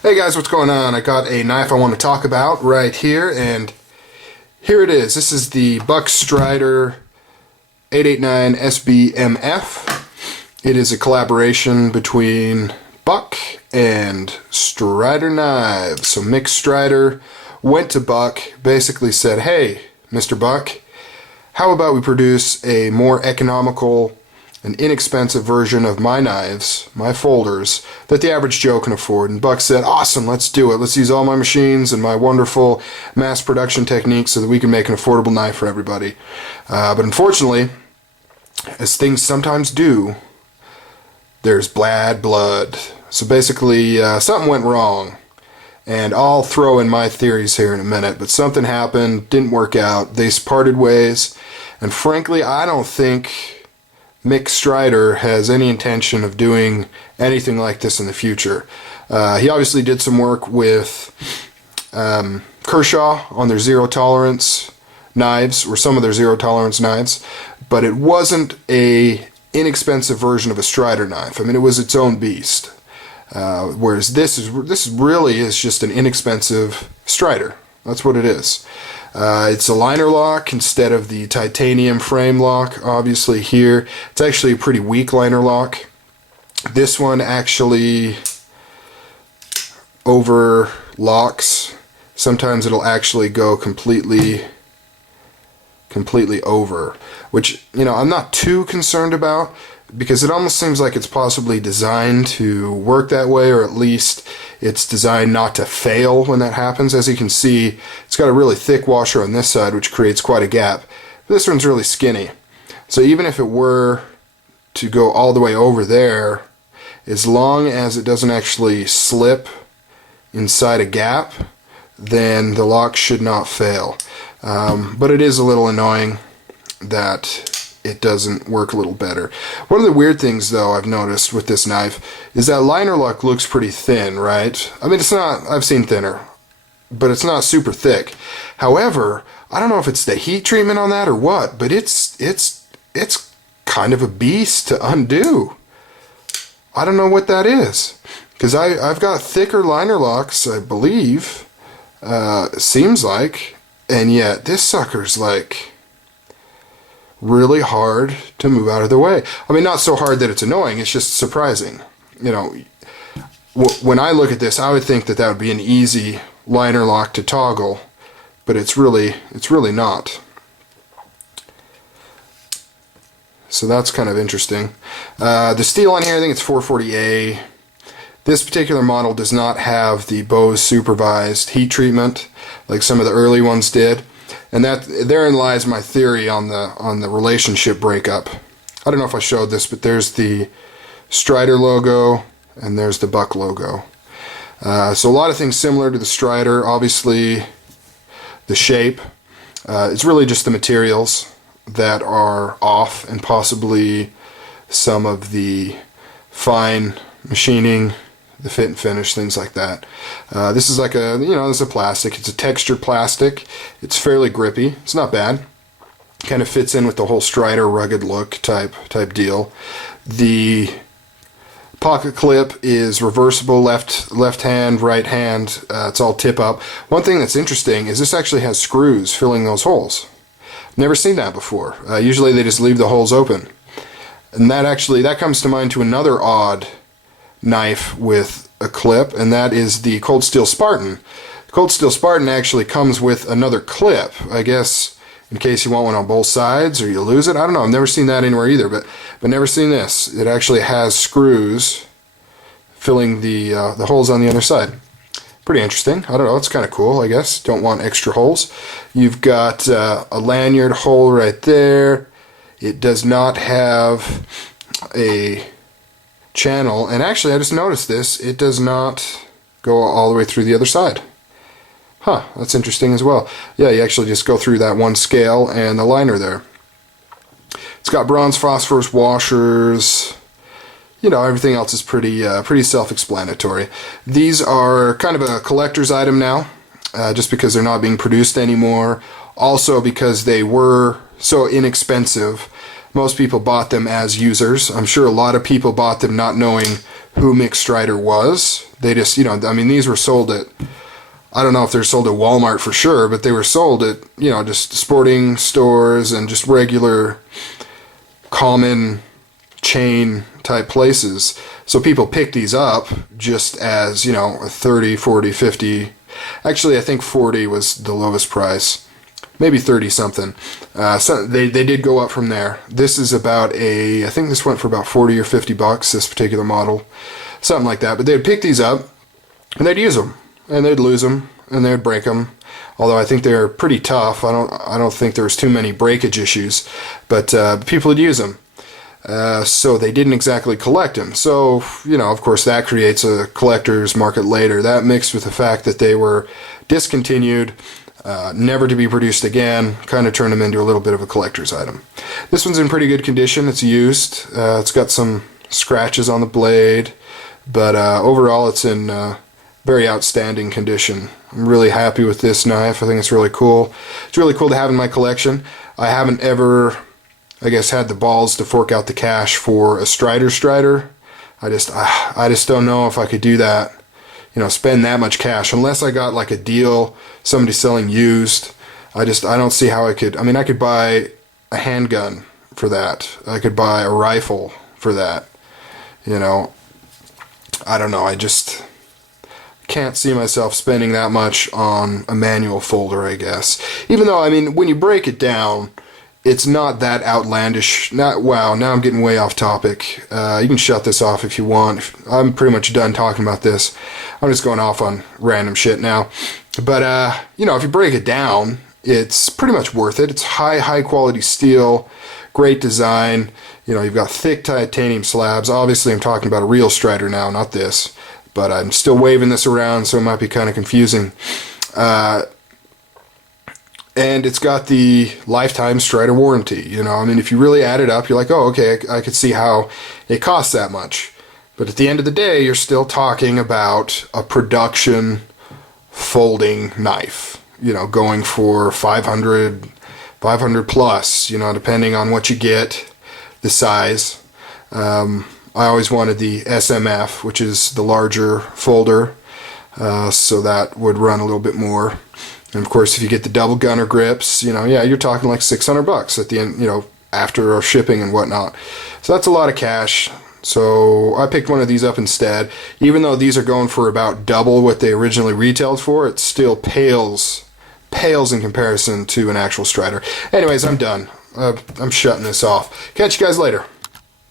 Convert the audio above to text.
Hey guys, what's going on? I got a knife I want to talk about right here, and here it is. This is the Buck Strider 889 SBMF. It is a collaboration between Buck and Strider Knives. So Mick Strider went to Buck, basically said, hey, Mr. Buck, how about we produce a more economical and inexpensive version of my knives, my folders, that the average Joe can afford. And Buck said, awesome, let's do it. Let's use all my machines and my wonderful mass production techniques so that we can make an affordable knife for everybody. But unfortunately, as things sometimes do, there's bad blood. So basically, something went wrong. And I'll throw in my theories here in a minute, but something happened, didn't work out, they parted ways, and frankly, I don't think Mick Strider has any intention of doing anything like this in the future. He obviously did some work with Kershaw on their zero tolerance knives, or some of their zero tolerance knives, but it wasn't a inexpensive version of a Strider knife. I mean, it was its own beast. Whereas this really is just an inexpensive Strider. That's what it is. It's a liner lock instead of the titanium frame lock, obviously here. It's actually a pretty weak liner lock. This one actually overlocks. Sometimes it'll actually go completely over, which, you know, I'm not too concerned about, because it almost seems like it's possibly designed to work that way, or at least it's designed not to fail when that happens. As you can see, it's got a really thick washer on this side, which creates quite a gap. This one's really skinny. So even if it were to go all the way over there, as long as it doesn't actually slip inside a gap, then the lock should not fail. But it is a little annoying that it doesn't work a little better. One of the weird things, though, I've noticed with this knife is that liner lock looks pretty thin, right? I mean, it's not, I've seen thinner, but it's not super thick. However, I don't know if it's the heat treatment on that or what, but it's kind of a beast to undo. I don't know what that is, because I've got thicker liner locks, I believe, seems like, and yet this sucker's like really hard to move out of the way. I mean, not so hard that it's annoying, it's just surprising. You know, when I look at this, I would think that that would be an easy liner lock to toggle, but it's really not. So that's kind of interesting. The steel on here, I think it's 440A. This particular model does not have the Bose supervised heat treatment like some of the early ones did. And that therein lies my theory on the relationship breakup. I don't know if I showed this, but there's the Strider logo and there's the Buck logo. So a lot of things similar to the Strider. Obviously, the shape. It's really just the materials that are off, and possibly some of the fine machining, the fit and finish, things like that. This is like a, you know, this is a plastic. It's a textured plastic. It's fairly grippy. It's not bad. Kind of fits in with the whole Strider rugged look type deal. The pocket clip is reversible, left hand, right hand. It's all tip up. One thing that's interesting is this actually has screws filling those holes. Never seen that before. Usually they just leave the holes open. And that comes to mind to another odd knife with a clip, and that is the Cold Steel Spartan. The Cold Steel Spartan actually comes with another clip, I guess, in case you want one on both sides or you lose it. I don't know. I've never seen that anywhere either, but never seen this. It actually has screws filling the holes on the other side. Pretty interesting. I don't know. It's kind of cool, I guess. Don't want extra holes. You've got a lanyard hole right there. It does not have a channel, and actually I just noticed this, it does not go all the way through the other side. Huh, that's interesting as well. Yeah, you actually just go through that one scale and the liner there. It's got bronze phosphorus washers. You know, everything else is pretty self-explanatory. These are kind of a collector's item now, just because they're not being produced anymore. Also because they were so inexpensive, most people bought them as users. I'm sure a lot of people bought them not knowing who Mick Strider was. They just, you know, I mean, these were sold at, I don't know if they're sold at Walmart for sure, but they were sold at, you know, just sporting stores and just regular, common chain type places. So people pick these up just as, you know, 30, 40, 50. Actually, I think 40 was the lowest price. Maybe 30 something. So they did go up from there. This is about I think this went for about 40 or 50 bucks, this particular model. Something like that. But they'd pick these up and they'd use them. And they'd lose them, and they'd break them. Although I think they're pretty tough. I don't think there's too many breakage issues, but people would use them. So they didn't exactly collect them. So, you know, of course, that creates a collector's market later. That mixed with the fact that they were discontinued, never to be produced again, kind of turned them into a little bit of a collector's item. This one's in pretty good condition. It's used. It's got some scratches on the blade, but overall it's in very outstanding condition. I'm really happy with this knife. I think it's really cool. It's really cool to have in my collection. I haven't ever, I guess, had the balls to fork out the cash for a Strider. I just don't know if I could do that. You know, spend that much cash unless I got like a deal, somebody selling used. I don't see how I could. I mean, I could buy a handgun for that. I could buy a rifle for that. You know, I don't know. I just can't see myself spending that much on a manual folder, I guess. Even though, I mean, when you break it down, it's not that outlandish. Wow, now I'm getting way off topic. You can shut this off if you want. I'm pretty much done talking about this. I'm just going off on random shit now. But, you know, if you break it down, it's pretty much worth it. It's high quality steel, great design. You know, you've got thick titanium slabs. Obviously, I'm talking about a real Strider now, not this. But I'm still waving this around, so it might be kind of confusing. And it's got the lifetime Strider warranty. You know, I mean, if you really add it up, you're like, oh, okay, I could see how it costs that much. But at the end of the day, you're still talking about a production folding knife. You know, going for 500 plus, you know, depending on what you get, the size. I always wanted the SMF, which is the larger folder, so that would run a little bit more. And of course, if you get the double gunner grips, you know, yeah, you're talking like $600 at the end, you know, after our shipping and whatnot. So that's a lot of cash. So I picked one of these up instead. Even though these are going for about double what they originally retailed for, it still pales in comparison to an actual Strider. Anyways, I'm done. I'm shutting this off. Catch you guys later.